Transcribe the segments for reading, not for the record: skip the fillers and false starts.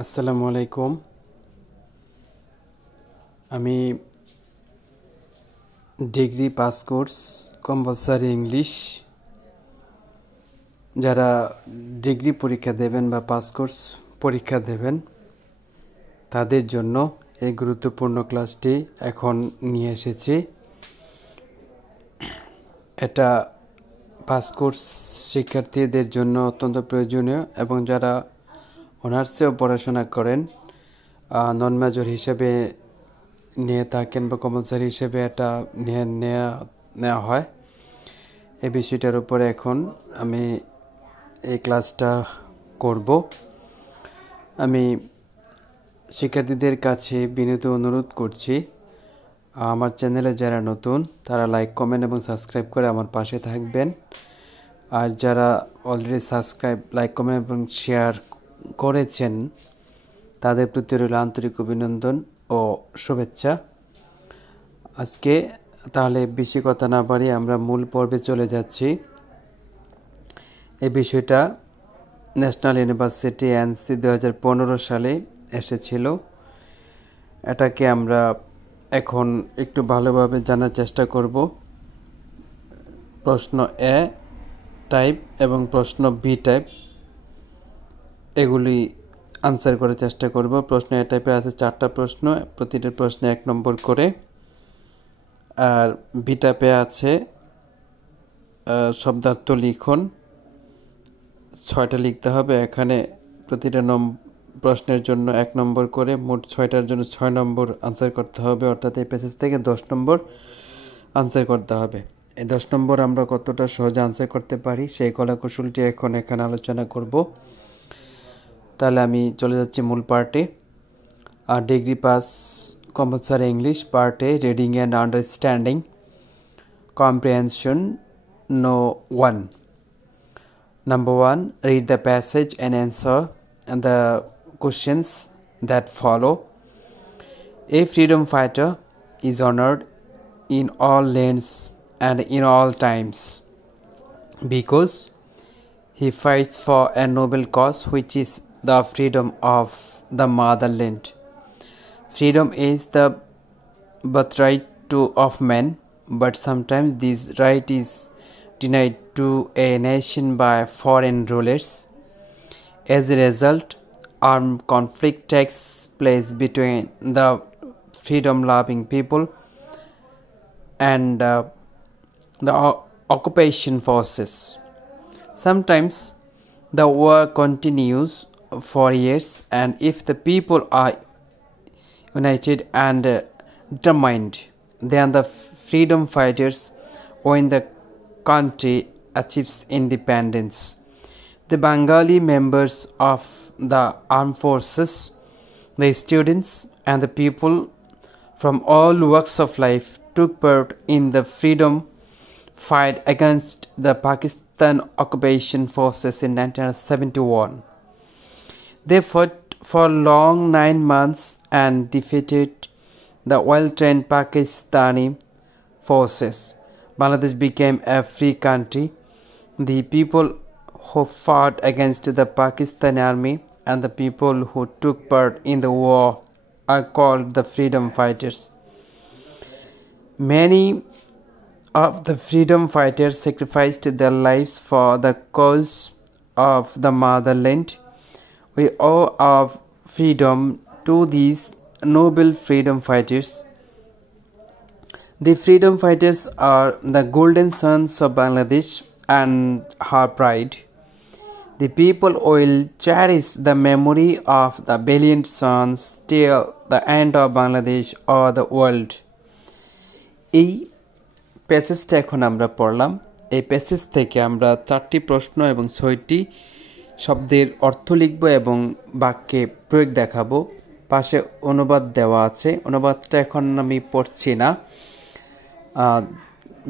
আসসালামু আলাইকুম। আমি degree pass course compulsory English যারা ডিগ্রি পরীক্ষা দেবেন বা পাস কোর্স পরীক্ষা দেবেন তাদের জন্য এই গুরুত্বপূর্ণ ক্লাসটি এখন নিয়ে এসেছি। এটা পাস কোর্স শিক্ষার্থীদের জন্য অত্যন্ত প্রয়োজনীয় এবং যারা অনার্সেও পড়াশোনা করেন নন মেজর হিসেবে নিয়ে থাকেন বা কম্পালসারি হিসেবে এটা নেওয়া হয়। এই বিষয়টার উপরে এখন আমি এই ক্লাসটা করব। আমি শিক্ষার্থীদের কাছে বিনীত অনুরোধ করছি, আমার চ্যানেলে যারা নতুন তারা লাইক, কমেন্ট এবং সাবস্ক্রাইব করে আমার পাশে থাকবেন। আর যারা অলরেডি সাবস্ক্রাইব, লাইক, কমেন্ট এবং শেয়ার করেছেন তাদের প্রতি রইল আন্তরিক অভিনন্দন ও শুভেচ্ছা। আজকে তাহলে বেশি কথা না বাড়িয়ে আমরা মূল পর্বে চলে যাচ্ছি। এই বিষয়টা ন্যাশনাল ইউনিভার্সিটি এনসি 2015 সালে এসেছিল। এটাকে আমরা এখন একটু ভালোভাবে জানার চেষ্টা করব। প্রশ্ন এ টাইপ এবং প্রশ্ন বি টাইপ এগুলি আনসার করার চেষ্টা করব। প্রশ্ন এ টাইপে আছে 4টা প্রশ্ন, প্রতিটা প্রশ্নে 1 নম্বর করে। আর বি টাইপে আছে শব্দার্থ লিখন 6টা লিখতে হবে। এখানে প্রতিটা প্রশ্নের জন্য 1 নম্বর করে, মোট 6টার জন্য 6 নম্বর আনসার করতে হবে। অর্থাৎ এই প্যাসেজ থেকে 10 নম্বর আনসার করতে হবে। এই 10 নম্বর আমরা কতটা সহজে আনসার করতে পারি সেই কলাকৌশলটি এখন এখানে আলোচনা করব। তাহলে আমি চলে যাচ্ছি মূল পার্টে। Degree pass compulsory English part A, reading and understanding comprehension no 1. Number 1, read the passage and answer the questions that follow. A freedom fighter is honored in all lands and in all times because he fights for a noble cause, which is the freedom of the motherland. Freedom is the birthright of man, but sometimes this right is denied to a nation by foreign rulers. As a result, armed conflict takes place between the freedom-loving people and the occupation forces. Sometimes the war continues for years, and if the people are united and determined, then the freedom fighters when the country achieves independence. The Bengali members of the armed forces, the students and the people from all walks of life took part in the freedom fight against the Pakistan occupation forces in 1971. They fought for long 9 months and defeated the well-trained Pakistani forces. Bangladesh became a free country. The people who fought against the Pakistani army and the people who took part in the war are called the freedom fighters. Many of the freedom fighters sacrificed their lives for the cause of the motherland. We owe our freedom to these noble freedom fighters. The freedom fighters are the golden sons of Bangladesh and her pride. The people will cherish the memory of the valiant sons till the end of Bangladesh or the world. এই প্যাসেজটা এখন আমরা পড়লাম। এই passage থেকে আমরা 4টি প্রশ্ন এবং 6টি শব্দের অর্থ লিখব এবং বাক্যে প্রয়োগ দেখাবো। পাশে অনুবাদ দেওয়া আছে, অনুবাদটা এখন আমি পড়ছি না,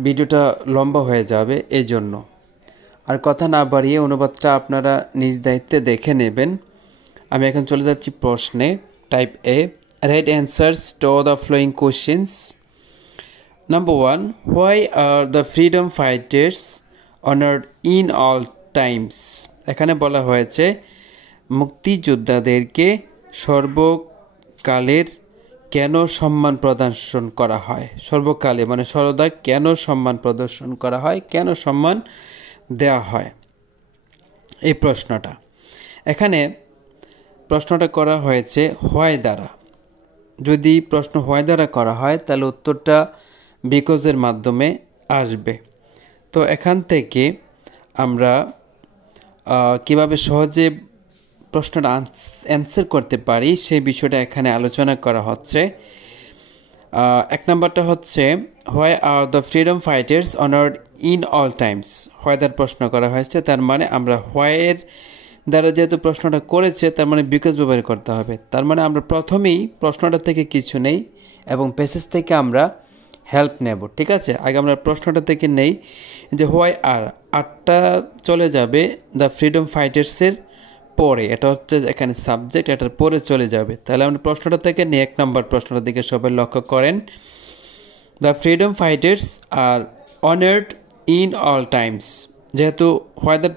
ভিডিওটা লম্বা হয়ে যাবে এই জন্য। আর কথা না বাড়িয়ে অনুবাদটা আপনারা নিজ দায়িত্বে দেখে নেবেন। আমি এখন চলে যাচ্ছি প্রশ্নে। Type A, right answers to the following questions. Number 1, why are the freedom fighters honored in all times? এখানে বলা হয়েছে মুক্তিযোদ্ধাদেরকে সর্বকালের কেন সম্মান প্রদর্শন করা হয়? সর্বকালে মানে সর্বদা কেন সম্মান প্রদর্শন করা হয়, কেন সম্মান দেওয়া হয়, এই প্রশ্নটা। এখানে প্রশ্নটা করা হয়েছে হোয়াই দ্বারা। যদি প্রশ্ন হোয়াই দ্বারা করা হয় তাহলে উত্তরটা বিকজের মাধ্যমে আসবে। তো এখান থেকে আমরা কিভাবে সহজে প্রশ্নটা অ্যান্সার করতে পারি সেই বিষয়টা এখানে আলোচনা করা হচ্ছে। এক নম্বরটা হচ্ছে why are the freedom fighters honoured in all times. Why দ্বারা প্রশ্ন করা হয়েছে, তার মানে আমরা হোয়াইয়ের দ্বারা যেহেতু প্রশ্নটা করেছে তার মানে বিকজ ব্যবহার করতে হবে। তার মানে আমরা প্রথমেই প্রশ্নটা থেকে কিছু নেই এবং প্যাসেজ থেকে আমরা হেল্প নেব। ঠিক আছে, আগে আমরা প্রশ্নটা থেকে নেই যে হোয়াই আর আটটা চলে যাবে দ্য ফ্রিডম ফাইটার্সের পরে, এটা হচ্ছে এখানে সাবজেক্ট, এটার পরে চলে যাবে। তাহলে আমরা প্রশ্নটা থেকে নিয়ে 1 নম্বর প্রশ্নটার দিকে সবাই লক্ষ্য করেন। The freedom fighters are honoured in all times, যেহেতু হোয়াই দ্যাট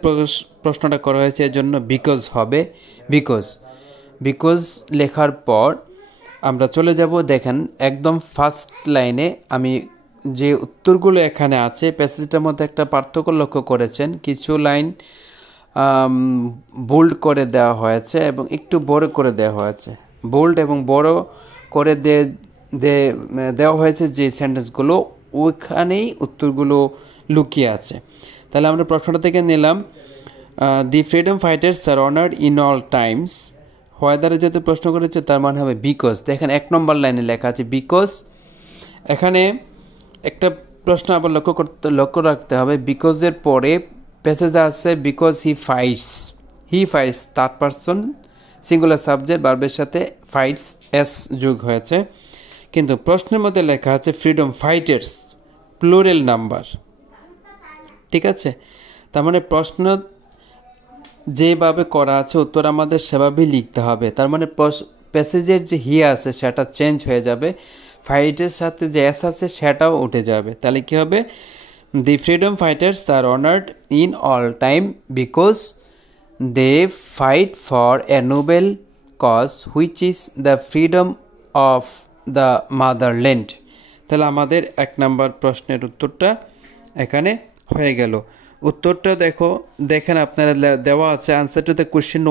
প্রশ্নটা করা হয়েছে এর জন্য বিকজ হবে। বিকজ লেখার পর আমরা চলে যাব, দেখেন একদম ফার্স্ট লাইনে আমি যে উত্তরগুলো এখানে আছে প্যাসেজটার মধ্যে একটা পার্থক্য লক্ষ্য করেছেন। কিছু লাইন বোল্ড করে দেওয়া হয়েছে এবং একটু বড় করে দেওয়া হয়েছে। বোল্ড এবং বড় করে দেওয়া হয়েছে যে সেন্টেন্সগুলো, ওইখানেই উত্তরগুলো লুকিয়ে আছে। তাহলে আমরা প্রশ্নটা থেকে নিলাম the freedom fighters are honoured in all times. Why দ্বারা যেহেতু প্রশ্ন করেছে তার মানে হবে বিকজ। দেখেন 1 নম্বর লাইনে লেখা আছে বিকজ। এখানে একটা প্রশ্ন আবার লক্ষ্য রাখতে হবে, বিকজের পরে প্যাসেজে আছে because he fights third person singular subject ভার্বের সাথে ফাইটস এস যোগ হয়েছে, কিন্তু প্রশ্নের মধ্যে লেখা আছে ফ্রিডম ফাইটার্স প্লুরাল নাম্বার। ঠিক আছে, তার মানে প্রশ্ন যেভাবে করা আছে উত্তর আমাদের সেভাবেই লিখতে হবে। তার মানে প্যাসেজের যে হি আছে সেটা চেঞ্জ হয়ে যাবে, ফাইটের সাথে যে এস আছে সেটাও উঠে যাবে। তাহলে কি হবে, the freedom fighters are honoured in all time because they fight for a noble cause which is the freedom of the motherland. তাহলে আমাদের 1 নম্বর প্রশ্নের উত্তরটা এখানে হয়ে গেল। উত্তরটা দেখেন আপনারা দেওয়া আছে আনসার টু দ্য কোয়েশ্চেন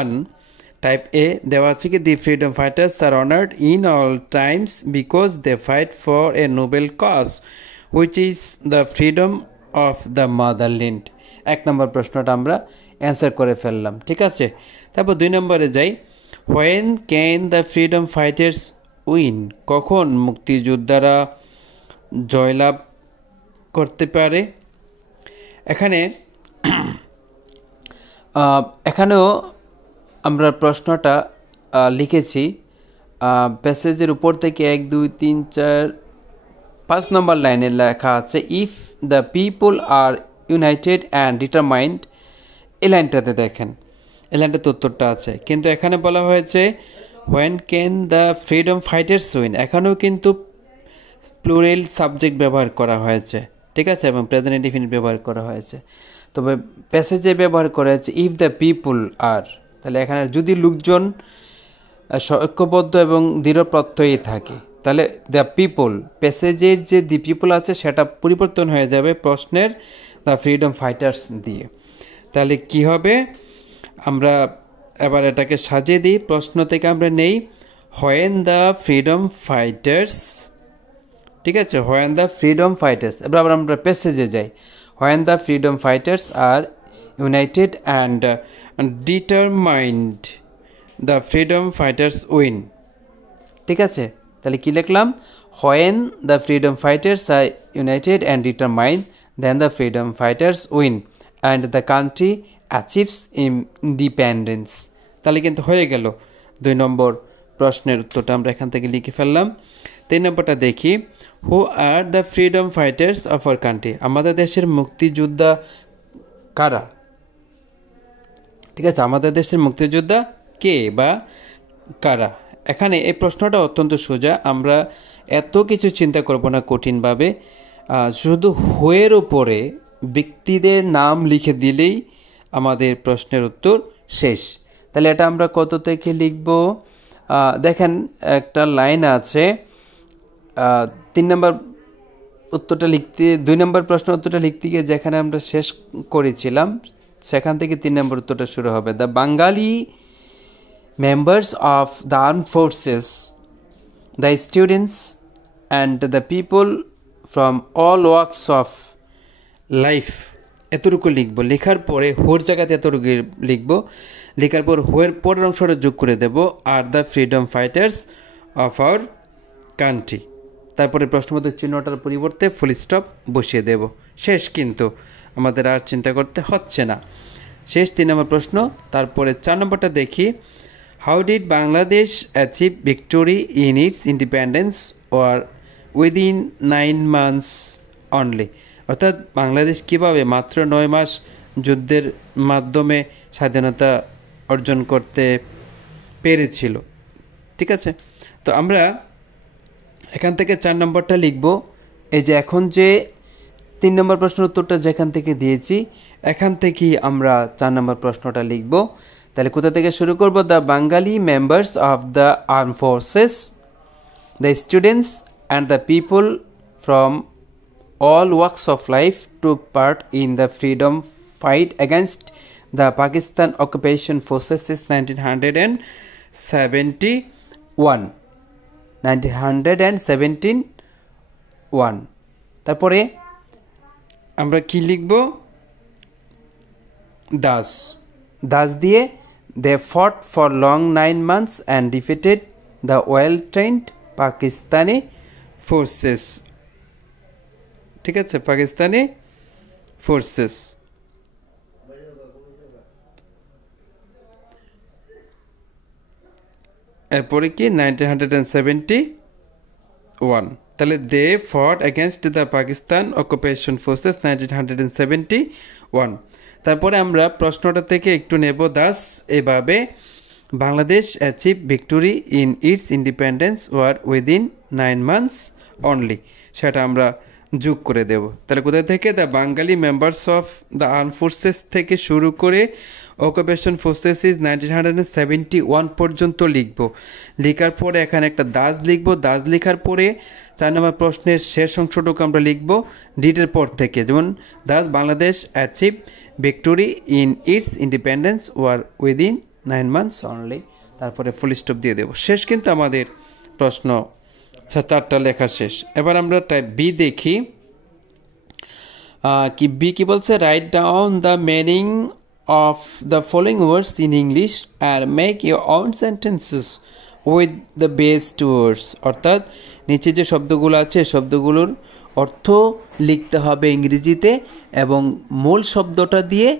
1 টাইপ এ দেওয়া আছে কি the freedom fighters are honoured in all times because they fight for a noble cause which is the freedom of the motherland. 1 number প্রশ্নটা আমরা অ্যান্সার করে ফেললাম। ঠিক আছে, তারপর 2 নম্বরে যাই। When can the freedom fighters win, কখন মুক্তিযোদ্ধারা জয়লাভ করতে পারে। এখানেও আমরা প্রশ্নটা লিখেছি প্যাসেজের উপর থেকে 1 2 3 4 5 নম্বর লাইনে লেখা আছে if the people are united and determined. এই লাইনটাতে দেখেন, এই লাইনটাতে উত্তরটা আছে, কিন্তু এখানে বলা হয়েছে when can the freedom fighters win. এখানেও কিন্তু প্লুরাল সাবজেক্ট ব্যবহার করা হয়েছে। ঠিক আছে, এবং প্রেজেন্ট ইনডিফিনিট ব্যবহার করা হয়েছে। তবে প্যাসেজে ব্যবহার করা হয়েছে ইফ দ্য পিপল আর। তাহলে এখানে যদি লোকজন ঐক্যবদ্ধ এবং দৃঢ় প্রত্যয়ী থাকে তাহলে দ্য পিপল, প্যাসেজের যে দি পিপল আছে সেটা পরিবর্তন হয়ে যাবে প্রশ্নের দ্য ফ্রিডম ফাইটার্স দিয়ে। তাহলে কি হবে, আমরা এবার এটাকে সাজিয়ে দিই। প্রশ্ন থেকে আমরা নেই হোয়েন দ্য ফ্রিডম ফাইটার্স। ঠিক আছে, হোয়েন দ্য ফ্রিডম ফাইটার্স। এবার আমরা প্যাসেজে যাই। When the freedom fighters are united and determined the freedom fighters win. ঠিক আছে, তাহলে কি লিখলাম, when the freedom fighters are united and determined then the freedom fighters win and the country achieves independence. তাহলে কিন্তু হয়ে গেল 2 নম্বর প্রশ্নের উত্তরটা আমরা এখান থেকে লিখে ফেললাম। 3 নম্বরটা দেখি, who are the freedom fighters of our country. আমাদের দেশের মুক্তিযোদ্ধা কারা। ঠিক আছে, আমাদের দেশের মুক্তিযোদ্ধা কে বা কারা। এখানে এই প্রশ্নটা অত্যন্ত সোজা, আমরা এত কিছু চিন্তা করব না কঠিনভাবে, শুধু হুয়ের উপরে ব্যক্তিদের নাম লিখে দিলেই আমাদের প্রশ্নের উত্তর শেষ। তাহলে এটা আমরা কত থেকে লিখব, দেখেন একটা লাইন আছে, 3 নম্বর উত্তরটা লিখতে, 2 নম্বর প্রশ্ন উত্তরটা লিখতে গিয়ে যেখানে আমরা শেষ করেছিলাম সেখান থেকে 3 নম্বর উত্তরটা শুরু হবে। The Bengali members of the armed forces, the students and the people from all walks of life, এতটুকু লিখব। লেখার পরে হোর জায়গাতে এতটুকু লিখব, লেখার পর হোয়ের পরের অংশটা যোগ করে দেব, are the freedom fighters of our country. তারপরে প্রশ্নবোধক চিহ্নটার পরিবর্তে ফুল স্টপ বসিয়ে দেব। শেষ, কিন্তু আমাদের আর চিন্তা করতে হচ্ছে না। শেষ 3 নম্বর প্রশ্ন। তারপরে 4 নম্বরটা দেখি, how did Bangladesh achieve victory in its independence war within 9 months only, অর্থাৎ বাংলাদেশ কীভাবে মাত্র 9 মাস যুদ্ধের মাধ্যমে স্বাধীনতা অর্জন করতে পেরেছিল। ঠিক আছে, তো আমরা এখান থেকে 4 নম্বরটা লিখব। এই যে এখন যে 3 নম্বর প্রশ্নের উত্তরটা যেখান থেকে দিয়েছি এখান থেকেই আমরা 4 নম্বর প্রশ্নটা লিখব। তাহলে কোথা থেকে শুরু করব? The Bengali members of the arm forces, the students and the people from all walks of life took part in the freedom fight against the Pakistan occupation forces since 1971. তারপরে আমরা কি লিখব? দাস দিয়ে they fought for long 9 months and defeated the well-trained Pakistani forces. ঠিক আছে, Pakistani forces. এরপরে কি 1971, তাহলে they fought against the Pakistan occupation forces 1971। তারপরে আমরা প্রশ্নটা থেকে একটু নেব দাস এভাবে, Bangladesh achieve victory in its independence war within 9 months only, সেটা আমরা যোগ করে দেব। তাহলে কোথায় থেকে? The Bengali members of the arm forces থেকে শুরু করে অকুপেশন ফোর্সেস ইজ 1971 পর্যন্ত লিখব। লেখার পরে এখানে একটা দাস লিখব। দাস লেখার পরে 4 নম্বর প্রশ্নের শেষ অংশটুকু আমরা লিখব ডিটের পর থেকে, যেমন thus Bangladesh achieve victory in its independence war within 9 months only, তারপরে ফুল স্টপ দিয়ে দেব। শেষ কিন্তু আমাদের প্রশ্ন 4টা লেখা শেষ। এবার আমরা টাইপ বি দেখি, কি বি কি বলছে? Write down the meaning of the following words in English and make your own sentences with the best words, অর্থাৎ নিচে যে শব্দগুলো আছে শব্দগুলোর অর্থ লিখতে হবে ইংরেজিতে এবং মূল শব্দটা দিয়ে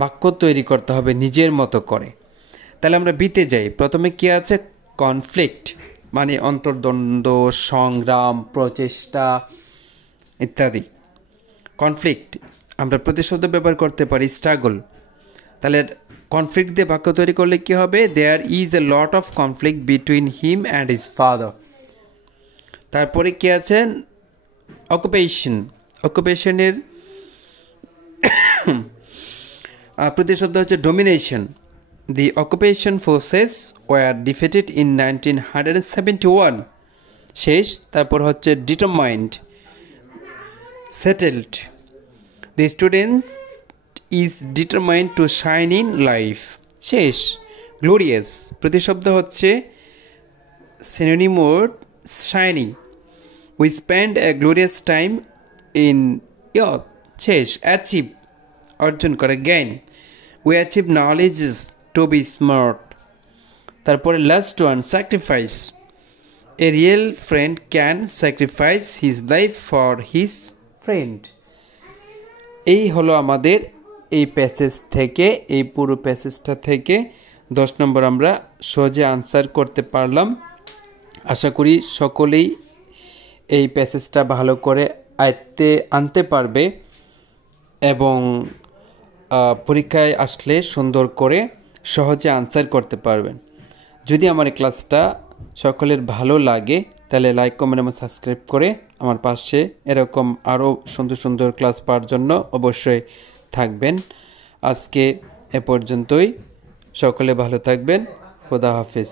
বাক্য তৈরি করতে হবে নিজের মতো করে। তাহলে আমরা বিতে যাই। প্রথমে কি আছে? কনফ্লিক্ট মানে অন্তর্দ্বন্দ্ব, সংগ্রাম, প্রচেষ্টা ইত্যাদি। কনফ্লিক্ট আমরা প্রতিশব্দ ব্যবহার করতে পারি স্ট্রাগল। তাহলে কনফ্লিক্ট দিয়ে বাক্য তৈরি করলে কি হবে? There is a lot of conflict between him and his father. তারপরে কি আছে? অকুপেশন। অকুপেশনের প্রতিশব্দ হচ্ছে domination. The occupation forces were defeated in 1971. শেষ। তারপর হচ্ছে determined, settled. The student is determined to shine in life. শেষ। glorious প্রতিশব্দ হচ্ছে synonym word shining. We spend a glorious time in youth. শেষ। achieve অর্জন করে, gain. We achieve knowledges to be smart. তারপরে last one sacrifice. A real friend can sacrifice his life for his friend. এই হলো আমাদের এই passage থেকে, এই পুরো প্যাসেজটা থেকে 10 নম্বর আমরা সহজে আনসার করতে পারলাম। আশা করি সকলেই এই প্যাসেজটা ভালো করে আয়ত্তে আনতে পারবে এবং পরীক্ষায় আসলে সুন্দর করে সহজে আনসার করতে পারবেন। যদি আমার এই ক্লাসটা সকলের ভালো লাগে তাহলে লাইক, কমেন্ট এবং সাবস্ক্রাইব করে আমার পাশে এরকম আরও সুন্দর সুন্দর ক্লাস পাওয়ার জন্য অবশ্যই থাকবেন। আজকে এ পর্যন্তই। সকলে ভালো থাকবেন। খোদা হাফেজ।